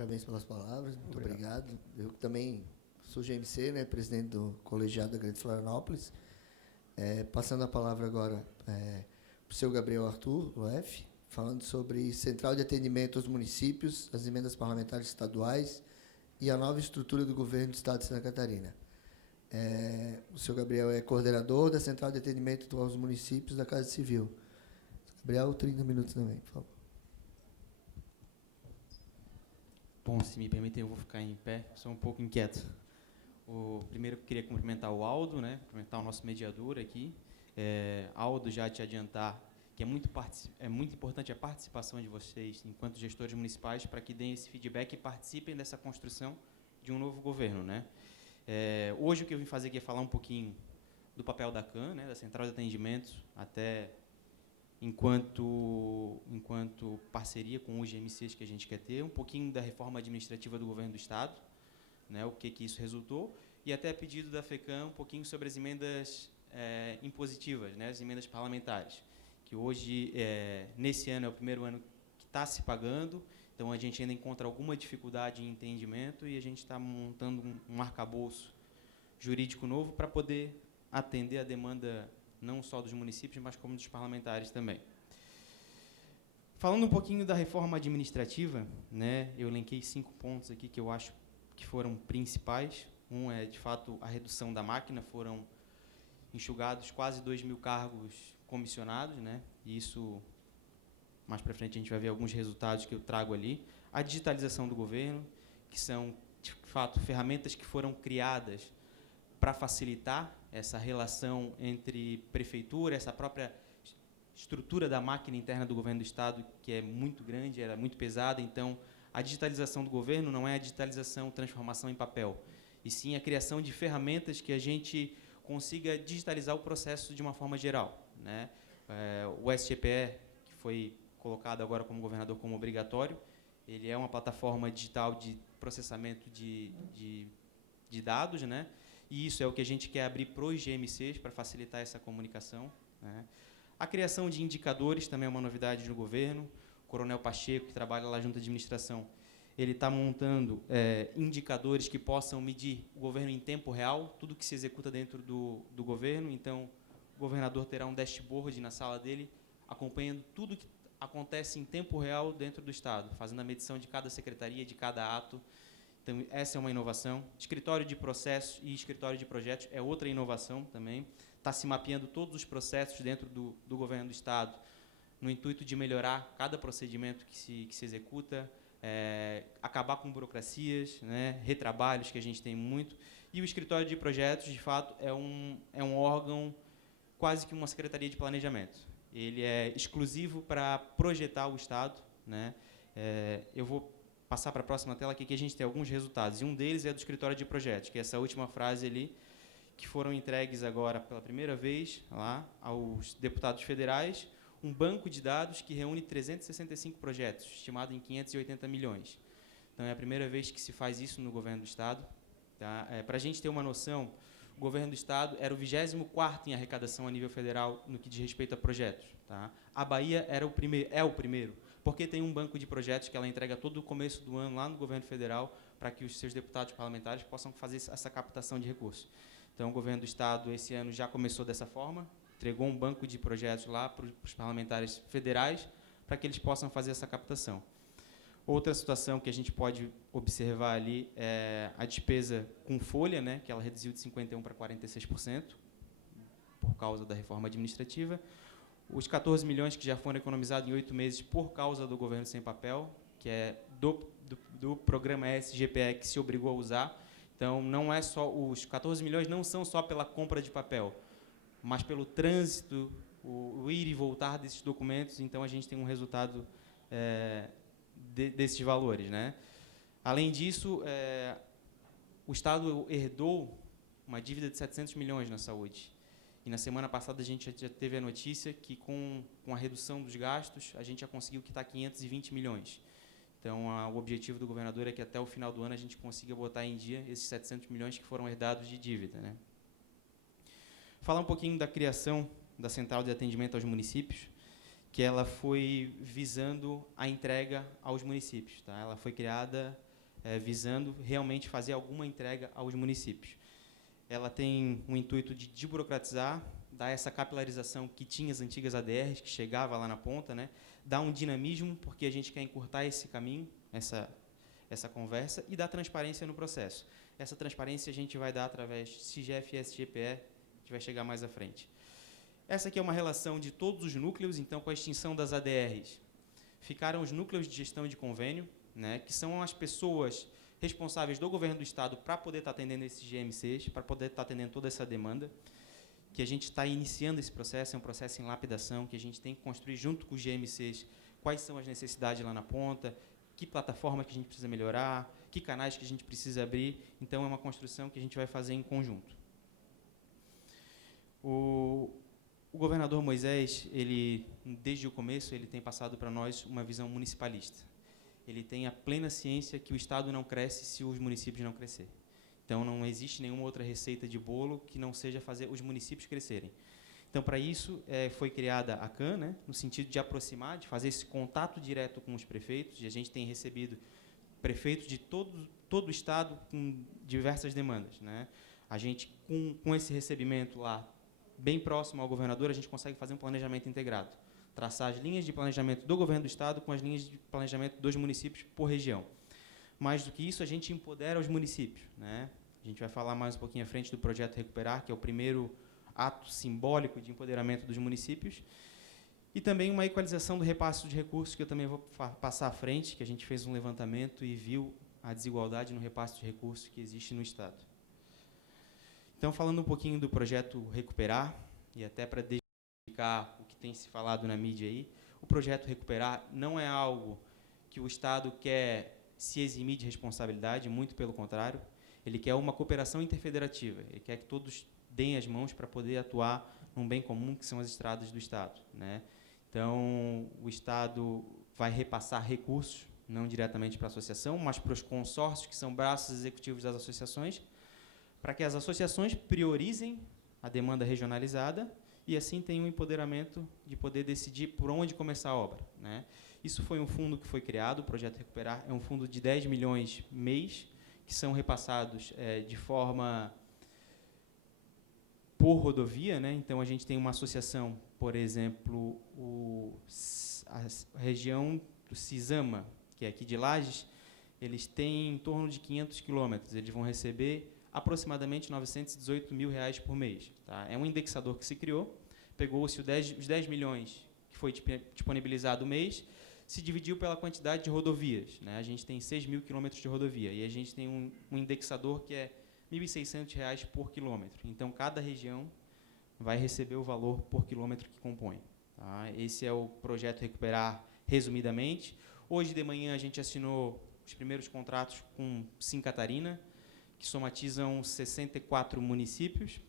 Parabéns pelas palavras, muito obrigado. Eu também sou GMC, né, presidente do colegiado da Grande Florianópolis. Passando a palavra agora para o senhor Gabriel Arthur, UF, falando sobre Central de Atendimento aos Municípios, as emendas parlamentares estaduais e a nova estrutura do governo do Estado de Santa Catarina. O senhor Gabriel é coordenador da Central de Atendimento aos Municípios da Casa Civil. Gabriel, 30 minutos também, por favor. Bom, se me permitem, eu vou ficar em pé, sou um pouco inquieto. Primeiro, eu queria cumprimentar o Aldo, né, cumprimentar o nosso mediador aqui. Aldo, já te adiantar que é muito importante a participação de vocês, enquanto gestores municipais, para que deem esse feedback e participem dessa construção de um novo governo, né? Hoje, o que eu vim fazer aqui é falar um pouquinho do papel da CAN, né, da Central de Atendimentos, até enquanto parceria com os GMCs que a gente quer ter, um pouquinho da reforma administrativa do governo do Estado, né, o que isso resultou, e até a pedido da FECAM, um pouquinho sobre as emendas impositivas, né, as emendas parlamentares, que hoje, nesse ano, é o primeiro ano que está se pagando, então a gente ainda encontra alguma dificuldade em entendimento e a gente está montando um arcabouço jurídico novo para poder atender a demanda não só dos municípios, mas como dos parlamentares também. Falando um pouquinho da reforma administrativa, né, eu elenquei 5 pontos aqui que eu acho que foram principais. Um é, de fato, a redução da máquina, foram enxugados quase 2.000 cargos comissionados, né, e isso, mais para frente, a gente vai ver alguns resultados que eu trago ali. A digitalização do governo, que são, de fato, ferramentas que foram criadas para facilitar essa relação entre prefeitura, essa própria estrutura da máquina interna do governo do Estado, que é muito grande, era muito pesada. Então, a digitalização do governo não é a digitalização, transformação em papel, e sim a criação de ferramentas que a gente consiga digitalizar o processo de uma forma geral, né? O SGPE, que foi colocado agora como governador como obrigatório, ele é uma plataforma digital de processamento de dados, né? E isso é o que a gente quer abrir para os GMCs, para facilitar essa comunicação, né? A criação de indicadores também é uma novidade no governo. O Coronel Pacheco, que trabalha lá junto à administração, ele está montando indicadores que possam medir o governo em tempo real, tudo que se executa dentro do governo. Então, o governador terá um dashboard na sala dele, acompanhando tudo que acontece em tempo real dentro do Estado, fazendo a medição de cada secretaria, de cada ato. Então, essa é uma inovação. Escritório de processos e escritório de projetos é outra inovação também. Está se mapeando todos os processos dentro do governo do Estado, no intuito de melhorar cada procedimento que se executa, acabar com burocracias, né, retrabalhos que a gente tem muito. E o escritório de projetos, de fato, é um órgão quase que uma secretaria de planejamento. Ele é exclusivo para projetar o Estado, né? Eu vou passar para a próxima tela aqui, que a gente tem alguns resultados, e um deles é do escritório de projetos, que é essa última frase ali, que foram entregues agora pela primeira vez lá aos deputados federais, um banco de dados que reúne 365 projetos, estimado em 580 milhões. Então, é a primeira vez que se faz isso no governo do Estado. Tá? Para a gente ter uma noção, o governo do Estado era o 24º em arrecadação a nível federal no que diz respeito a projetos. Tá? A Bahia é o primeiro, porque tem um banco de projetos que ela entrega todo o começo do ano lá no governo federal para que os seus deputados parlamentares possam fazer essa captação de recursos. Então, o governo do Estado, esse ano, já começou dessa forma, entregou um banco de projetos lá para os parlamentares federais para que eles possam fazer essa captação. Outra situação que a gente pode observar ali é a despesa com folha, né, que ela reduziu de 51% para 46%, por causa da reforma administrativa. Os 14 milhões que já foram economizados em 8 meses por causa do governo sem papel, que é do programa SGPE que se obrigou a usar. Então, não é só os 14 milhões não são só pela compra de papel, mas pelo trânsito, o ir e voltar desses documentos. Então, a gente tem um resultado desses valores, né? Além disso, o Estado herdou uma dívida de 700 milhões na saúde. E na semana passada a gente já teve a notícia que com a redução dos gastos, a gente já conseguiu quitar 520 milhões. Então, o objetivo do governador é que até o final do ano a gente consiga botar em dia esses 700 milhões que foram herdados de dívida, né? Falar um pouquinho da criação da Central de Atendimento aos Municípios, que ela foi visando a entrega aos municípios. Tá? Ela foi criada visando realmente fazer alguma entrega aos municípios. Ela tem o intuito de desburocratizar, dar essa capilarização que tinha as antigas ADRs, que chegava lá na ponta, né? Dar um dinamismo, porque a gente quer encurtar esse caminho, essa conversa, e dar transparência no processo. Essa transparência a gente vai dar através de SIGEF e SGPE, que vai chegar mais à frente. Essa aqui é uma relação de todos os núcleos, então, com a extinção das ADRs, ficaram os núcleos de gestão de convênio, né, que são as pessoas responsáveis do governo do Estado para poder estar atendendo esses GMCs, para poder estar atendendo toda essa demanda, que a gente está iniciando esse processo, é um processo em lapidação, que a gente tem que construir junto com os GMCs quais são as necessidades lá na ponta, que plataforma que a gente precisa melhorar, que canais que a gente precisa abrir. Então, é uma construção que a gente vai fazer em conjunto. O governador Moisés, ele, desde o começo, ele tem passado para nós uma visão municipalista. Ele tem a plena ciência que o Estado não cresce se os municípios não crescerem. Então, não existe nenhuma outra receita de bolo que não seja fazer os municípios crescerem. Então, para isso, foi criada a CAN, né, no sentido de aproximar, de fazer esse contato direto com os prefeitos, e a gente tem recebido prefeitos de todo o Estado com diversas demandas, né. A gente, com esse recebimento lá, bem próximo ao governador, a gente consegue fazer um planejamento integrado, traçar as linhas de planejamento do governo do Estado com as linhas de planejamento dos municípios por região. Mais do que isso, a gente empodera os municípios, né. A gente vai falar mais um pouquinho à frente do projeto Recuperar, que é o primeiro ato simbólico de empoderamento dos municípios, e também uma equalização do repasse de recursos, que eu também vou passar à frente, que a gente fez um levantamento e viu a desigualdade no repasse de recursos que existe no Estado. Então, falando um pouquinho do projeto Recuperar, e até para explicar o que tem se falado na mídia aí, o projeto Recuperar não é algo que o Estado quer se eximir de responsabilidade, muito pelo contrário. Ele quer uma cooperação interfederativa, ele quer que todos deem as mãos para poder atuar num bem comum, que são as estradas do Estado, né? Então, o Estado vai repassar recursos, não diretamente para a associação, mas para os consórcios, que são braços executivos das associações, para que as associações priorizem a demanda regionalizada e, assim, tenham o empoderamento de poder decidir por onde começar a obra, né? Isso foi um fundo que foi criado, o Projeto Recuperar é um fundo de 10 milhões mês, que são repassados de forma por rodovia, né? Então, a gente tem uma associação, por exemplo, a região do Cisama, que é aqui de Lages, eles têm em torno de 500 quilômetros, eles vão receber aproximadamente R$ 918 mil por mês. Tá? É um indexador que se criou, pegou-se os 10 milhões que foi disponibilizado o mês, se dividiu pela quantidade de rodovias, né? A gente tem 6 mil quilômetros de rodovia, e a gente tem um indexador que é R$ 1.600 por quilômetro. Então, cada região vai receber o valor por quilômetro que compõe. Tá? Esse é o projeto Recuperar, resumidamente. Hoje de manhã, a gente assinou os primeiros contratos com Sim Catarina, que somatizam 64 municípios,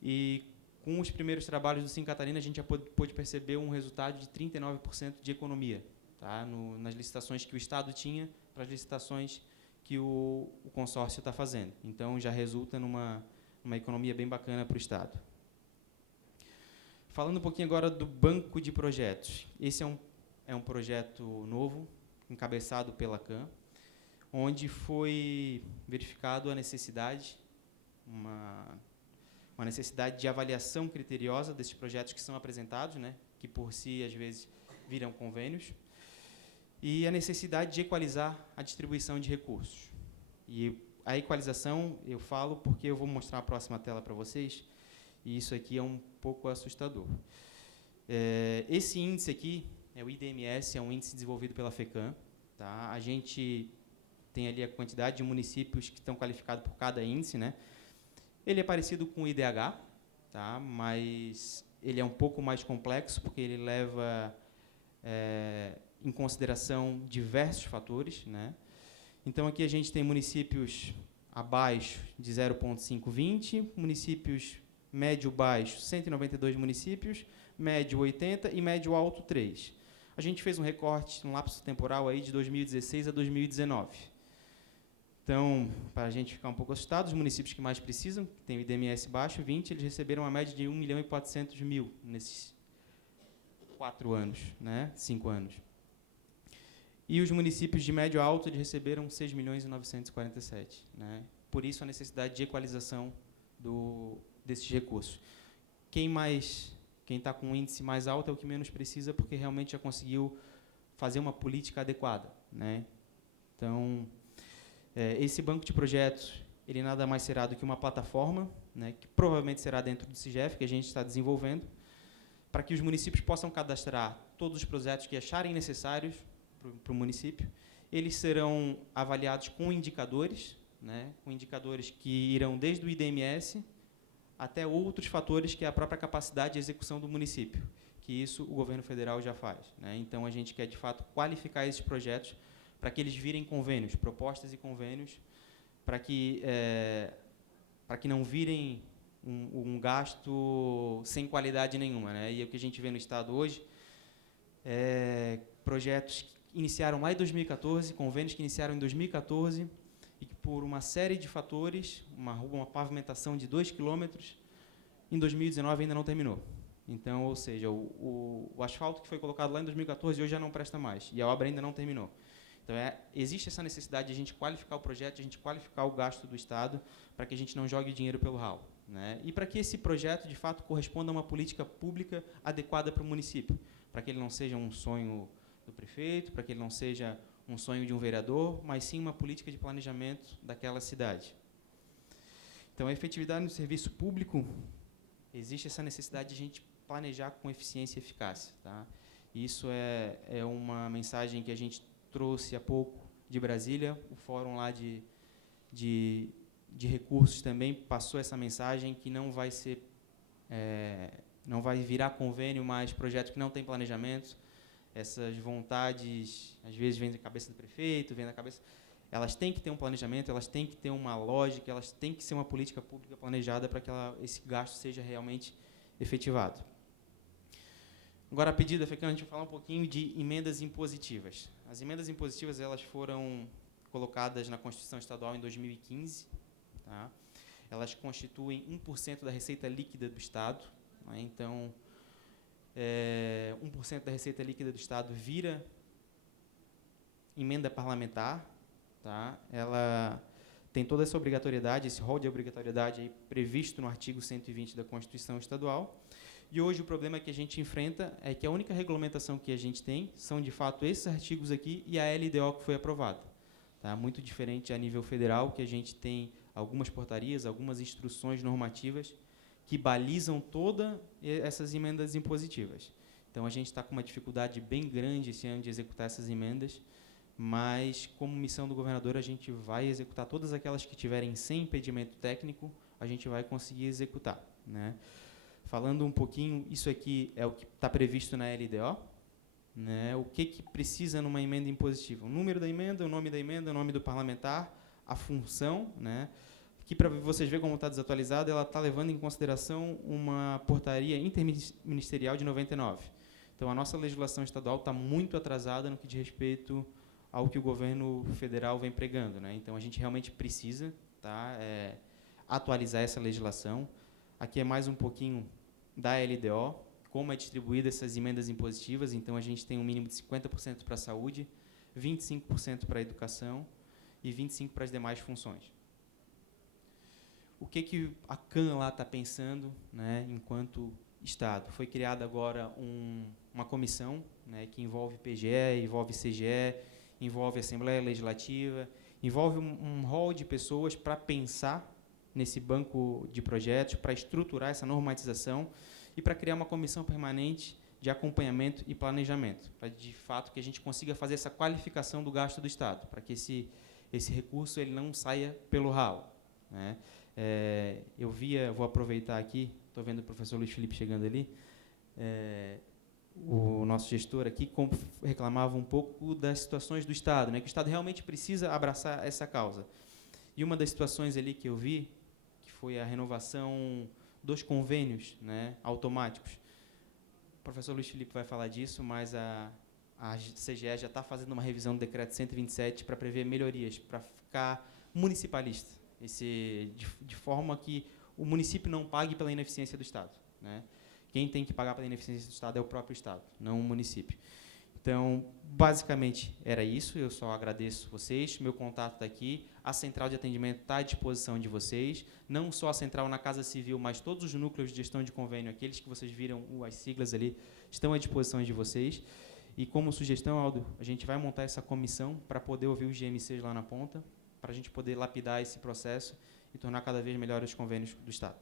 e com os primeiros trabalhos do Sim Catarina, a gente já pôde perceber um resultado de 39% de economia, tá? Nas licitações que o Estado tinha para as licitações que o consórcio está fazendo. Então, já resulta numa economia bem bacana para o Estado. Falando um pouquinho agora do banco de projetos. Esse é um projeto novo, encabeçado pela CAN, onde foi verificado a necessidade, uma necessidade de avaliação criteriosa desses projetos que são apresentados, né, que por si, às vezes, viram convênios, e a necessidade de equalizar a distribuição de recursos. E a equalização, eu falo porque eu vou mostrar a próxima tela para vocês, e isso aqui é um pouco assustador. Esse índice aqui é o IDMS, é um índice desenvolvido pela FECAM. Tá? A gente tem ali a quantidade de municípios que estão qualificados por cada índice, né? Ele é parecido com o IDH, tá? Mas ele é um pouco mais complexo, porque ele leva em consideração diversos fatores, né? Então, aqui a gente tem municípios abaixo de 0,520, municípios médio-baixo, 192 municípios, médio 80 e médio-alto 3. A gente fez um recorte, um lapso temporal aí de 2016 a 2019. Então, para a gente ficar um pouco assustado, os municípios que mais precisam, que tem o IDMS baixo, 20, eles receberam uma média de 1.400.000 nesses 4 anos, né? 5 anos. E os municípios de médio a alto eles receberam 6.947.000, né? Por isso a necessidade de equalização desses recursos. Quem está com um índice mais alto é o que menos precisa, porque realmente já conseguiu fazer uma política adequada, né? Então, esse banco de projetos, ele nada mais será do que uma plataforma, né, que provavelmente será dentro do CIGEF, que a gente está desenvolvendo, para que os municípios possam cadastrar todos os projetos que acharem necessários para o município. Eles serão avaliados com indicadores, né, com indicadores que irão desde o IDMS até outros fatores, que é a própria capacidade de execução do município, que isso o governo federal já faz, né? Então, a gente quer, de fato, qualificar esses projetos para que eles virem convênios, propostas e convênios, para que não virem um gasto sem qualidade nenhuma, né? E o que a gente vê no Estado hoje é projetos que iniciaram lá em 2014, convênios que iniciaram em 2014, e que, por uma série de fatores, uma pavimentação de 2 quilômetros, em 2019 ainda não terminou. Então, ou seja, o asfalto que foi colocado lá em 2014 hoje já não presta mais, e a obra ainda não terminou. Então, existe essa necessidade de a gente qualificar o projeto, de a gente qualificar o gasto do Estado, para que a gente não jogue dinheiro pelo ralo, né? E para que esse projeto, de fato, corresponda a uma política pública adequada para o município, para que ele não seja um sonho do prefeito, para que ele não seja um sonho de um vereador, mas sim uma política de planejamento daquela cidade. Então, a efetividade no serviço público, existe essa necessidade de a gente planejar com eficiência e eficácia, tá? Isso é uma mensagem que a gente trouxe há pouco de Brasília, o fórum lá de recursos também passou essa mensagem, que não vai virar convênio, mas projetos que não têm planejamento. Essas vontades, às vezes, vêm da cabeça do prefeito, vêm da cabeça... Elas têm que ter um planejamento, elas têm que ter uma lógica, elas têm que ser uma política pública planejada para que esse gasto seja realmente efetivado. Agora, a pedido da FECAM, a gente vai falar um pouquinho de emendas impositivas. As emendas impositivas, elas foram colocadas na Constituição Estadual em 2015. Tá? Elas constituem 1% da receita líquida do Estado. Né? Então, 1% da receita líquida do Estado vira emenda parlamentar. Tá? Ela tem toda essa obrigatoriedade, esse rol de obrigatoriedade aí previsto no artigo 120 da Constituição Estadual. E hoje o problema que a gente enfrenta é que a única regulamentação que a gente tem são, de fato, esses artigos aqui e a LDO que foi aprovada. Tá? Muito diferente a nível federal, que a gente tem algumas portarias, algumas instruções normativas que balizam todas essas emendas impositivas. Então, a gente está com uma dificuldade bem grande esse ano de executar essas emendas, mas, como missão do governador, a gente vai executar todas aquelas que tiverem sem impedimento técnico, a gente vai conseguir executar, né? Falando um pouquinho, isso aqui é o que está previsto na LDO, né? O que precisa numa emenda impositiva? O número da emenda, o nome do parlamentar, a função, né? Que, para vocês verem como está desatualizada, ela está levando em consideração uma portaria interministerial de 99. Então, a nossa legislação estadual está muito atrasada no que diz respeito ao que o governo federal vem pregando, né? Então, a gente realmente precisa, tá, atualizar essa legislação. Aqui é mais um pouquinho da LDO, como é distribuída essas emendas impositivas. Então, a gente tem um mínimo de 50% para a saúde, 25% para a educação e 25% para as demais funções. O que a CAN lá está pensando, né, enquanto Estado? Foi criada agora uma comissão, né, que envolve PGE, envolve CGE, envolve Assembleia Legislativa, envolve um rol de pessoas para pensar nesse banco de projetos, para estruturar essa normatização e para criar uma comissão permanente de acompanhamento e planejamento, para, de fato, que a gente consiga fazer essa qualificação do gasto do Estado, para que esse recurso ele não saia pelo ralo, né? Vou aproveitar aqui, estou vendo o professor Luiz Felipe chegando ali, o nosso gestor aqui reclamava um pouco das situações do Estado, né, que o Estado realmente precisa abraçar essa causa. E uma das situações ali que eu vi, que foi a renovação dos convênios, né, automáticos. O professor Luiz Felipe vai falar disso, mas a CGE já está fazendo uma revisão do decreto 127 para prever melhorias, para ficar municipalista, de forma que o município não pague pela ineficiência do Estado, né? Quem tem que pagar pela ineficiência do Estado é o próprio Estado, não o município. Então, basicamente, era isso. Eu só agradeço vocês. Meu contato está aqui. A central de atendimento está à disposição de vocês. Não só a central na Casa Civil, mas todos os núcleos de gestão de convênio, aqueles que vocês viram as siglas ali, estão à disposição de vocês. E como sugestão, Aldo, a gente vai montar essa comissão para poder ouvir os GMCs lá na ponta, para a gente poder lapidar esse processo e tornar cada vez melhor os convênios do Estado.